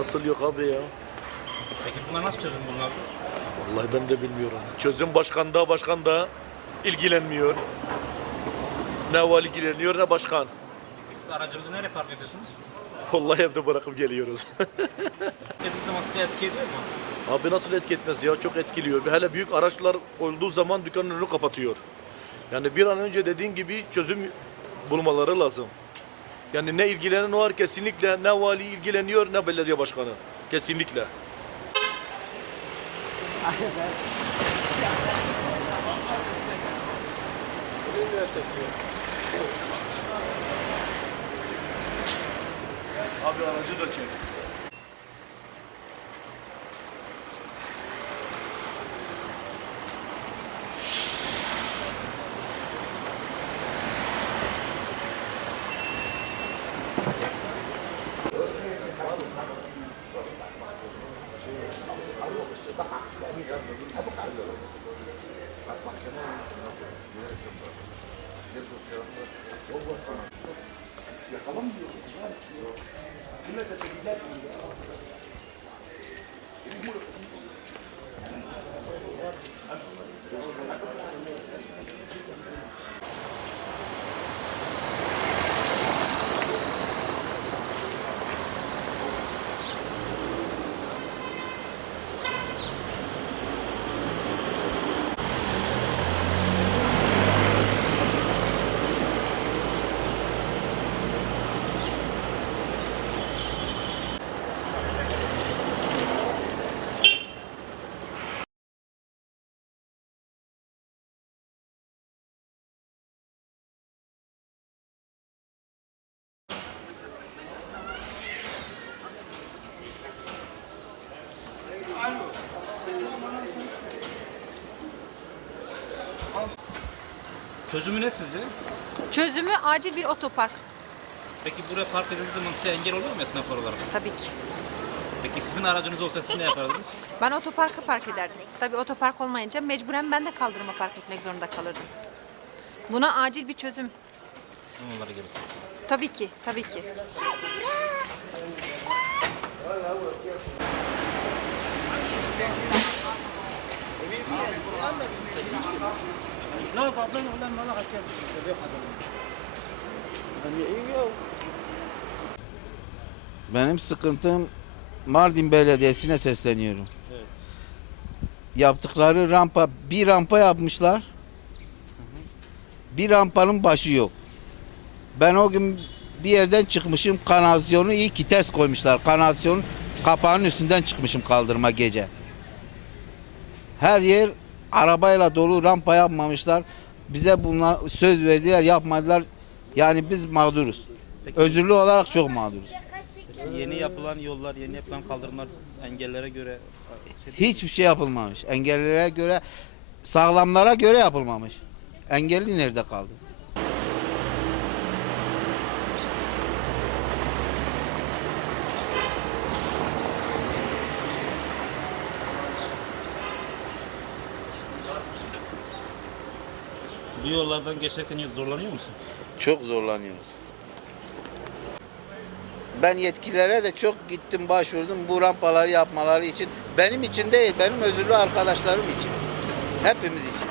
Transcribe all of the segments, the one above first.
Nasıl yok abi ya? Peki buna nasıl çözüm bulunur abi? Vallahi ben de bilmiyorum. Çözüm başkan da başkan da ilgilenmiyor. Ne vali ilgileniyor ne başkan. Peki siz aracınızı nereye park ediyorsunuz? Vallahi evde bırakıp geliyoruz. Dediğiniz zaman size etki ediyor mu? Abi nasıl etki etmez ya? Çok etkiliyor. Hele büyük araçlar olduğu zaman dükkanın önünü kapatıyor. Yani bir an önce dediğin gibi çözüm bulmaları lazım. Yani ne ilgilenen var kesinlikle ne vali ilgileniyor ne belediye başkanı. Kesinlikle. Abi aracı da çek. Çözümü ne sizce? Çözümü acil bir otopark. Peki buraya park edildiği zaman size engel oluyor mu esnaf olarak? Tabii ki. Peki sizin aracınız olsa siz ne yapardınız? Ben otoparka park ederdim. Tabii otopark olmayınca mecburen ben de kaldırıma park etmek zorunda kalırdım. Buna acil bir çözüm. Onlara gerekiyor. Tabii ki, tabii ki. Benim sıkıntım Mardin Belediyesi'ne sesleniyorum. Evet. Yaptıkları rampa, bir rampa yapmışlar. Bir rampanın başı yok. Ben o gün bir yerden çıkmışım. Kanalizasyonu iyi ki ters koymuşlar. Kanalizasyonun kapağının üstünden çıkmışım kaldırma gece. Her yer arabayla dolu rampa yapmamışlar. Bize bunlar söz verdiler yapmadılar. Yani biz mağduruz. Peki, Özürlü olarak çok mağduruz. yeni yapılan yollar, yeni yapılan kaldırımlar engellere göre şey, Hiçbir şey yapılmamış. Engellilere göre, sağlamlara göre yapılmamış. Engelli nerede kaldı? Bu yollardan geçerken zorlanıyor musun? Çok zorlanıyoruz. Ben yetkililere de çok gittim başvurdum bu rampaları yapmaları için. Benim için değil, benim özürlü arkadaşlarım için. Hepimiz için.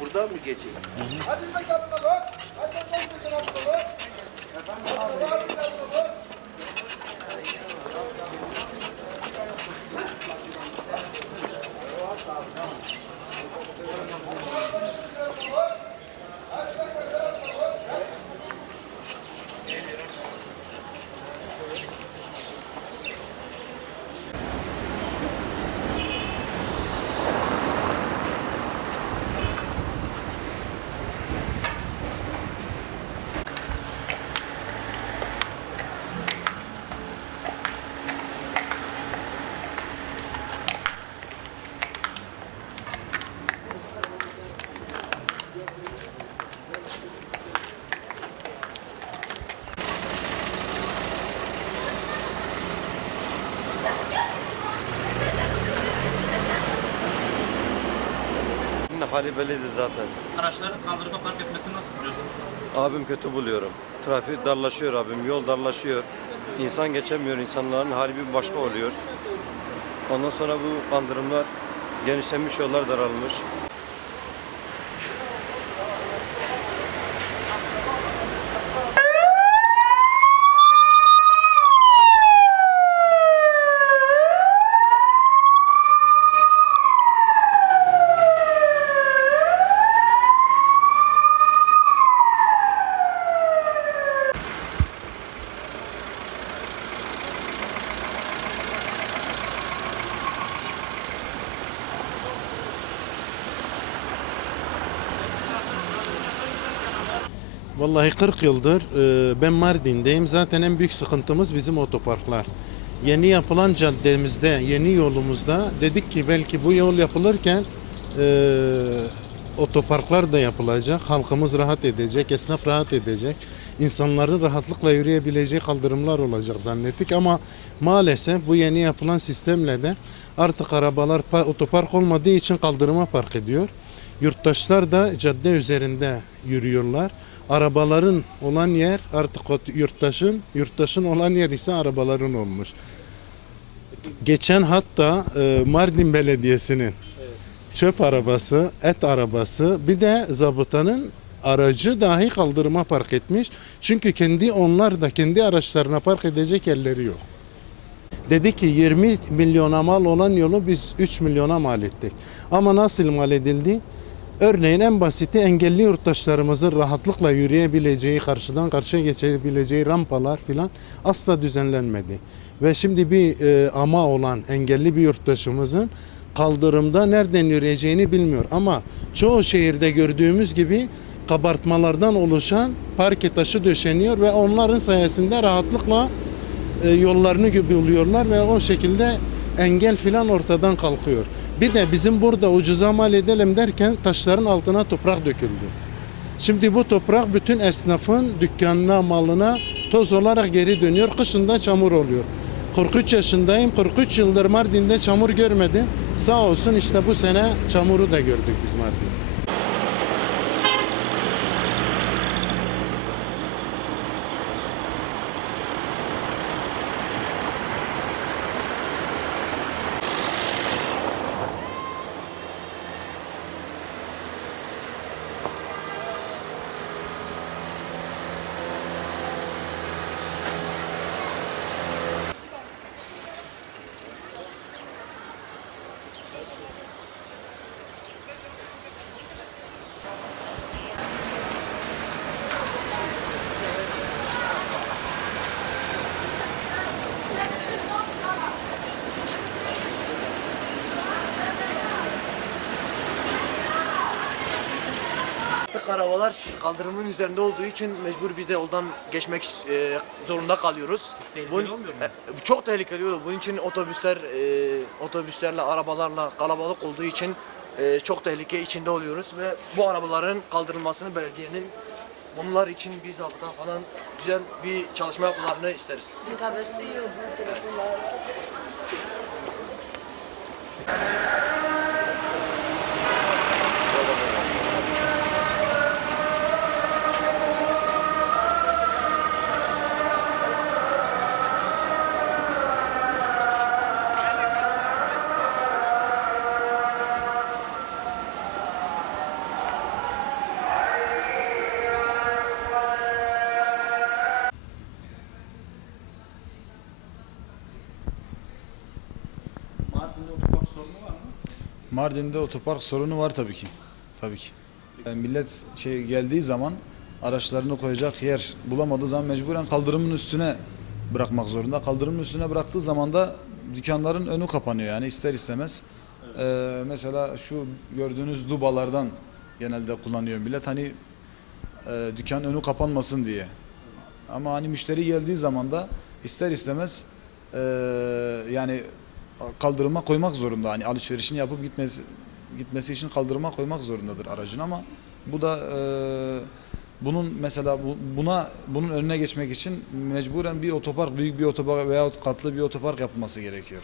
Buradan mı geçeyim? Hali belliydi zaten. Araçların kaldırıma park etmesini nasıl buluyorsun? Abim kötü buluyorum. Trafik darlaşıyor abim, yol darlaşıyor. İnsan geçemiyor, insanların hali bir başka oluyor. Ondan sonra bu kandırımlar genişlemiş, yollar daralmış. Vallahi 40 yıldır e, ben Mardin'deyim. Zaten en büyük sıkıntımız bizim otoparklar. Yeni yapılan caddemizde, yeni yolumuzda dedik ki belki bu yol yapılırken e, otoparklar da yapılacak. Halkımız rahat edecek, esnaf rahat edecek. insanların rahatlıkla yürüyebileceği kaldırımlar olacak zannettik ama maalesef bu yeni yapılan sistemle de artık arabalar pa- otopark olmadığı için kaldırıma park ediyor. Yurttaşlar da cadde üzerinde yürüyorlar. Arabaların olan yer artık o yurttaşın, yurttaşın olan yer ise arabaların olmuş. Geçen hatta e, Mardin Belediyesi'nin çöp arabası, et arabası bir de zabıtanın aracı dahi kaldırıma park etmiş. Çünkü kendi onlar da kendi araçlarına park edecek yerleri yok. Dedi ki 20 milyona mal olan yolu biz 3 milyona mal ettik. Ama nasıl mal edildi? Örneğin en basiti engelli yurttaşlarımızın rahatlıkla yürüyebileceği, karşıdan karşıya geçebileceği rampalar filan asla düzenlenmedi. Ve şimdi bir e, ama olan engelli bir yurttaşımızın kaldırımda nereden yürüyeceğini bilmiyor. Ama çoğu şehirde gördüğümüz gibi kabartmalardan oluşan parke taşı döşeniyor ve onların sayesinde rahatlıkla e, yollarını buluyorlar ve o şekilde engel filan ortadan kalkıyor. Bir de bizim burada ucuza mal edelim derken taşların altına toprak döküldü. Şimdi bu toprak bütün esnafın dükkanına, malına toz olarak geri dönüyor. Kışında çamur oluyor. 43 yaşındayım. 43 yıldır Mardin'de çamur görmedim. Sağ olsun işte bu sene çamuru da gördük biz Mardin'de. Artık arabalar kaldırımın üzerinde olduğu için mecbur biz de yoldan geçmek e, zorunda kalıyoruz. Tehlikeli Bunun- olmuyor mu? e, bu çok tehlikeli oluyor. Bunun için otobüsler e, otobüslerle arabalarla kalabalık olduğu için e, çok tehlike içinde oluyoruz ve bu arabaların kaldırılmasını belediyenin bunlar için biz hafta falan güzel bir çalışma yapmalarını isteriz. Biz habersiz yiyoruz. sorunu var mı? Mardin'de otopark sorunu var tabii ki. Tabii ki. Yani millet şey geldiği zaman araçlarını koyacak yer bulamadığı zaman mecburen kaldırımın üstüne bırakmak zorunda. Kaldırımın üstüne bıraktığı zaman da dükkanların önü kapanıyor yani ister istemez. Ee, mesela şu gördüğünüz dubalardan genelde kullanıyor millet. Hani e, dükkan önü kapanmasın diye. Ama hani müşteri geldiği zaman da ister istemez e, yani kaldırıma koymak zorunda. Hani alışverişini yapıp gitmesi gitmesi için kaldırıma koymak zorundadır aracın ama bu da e, bunun mesela bu, buna bunun önüne geçmek için mecburen bir otopark büyük bir otopark veya katlı bir otopark yapılması gerekiyor.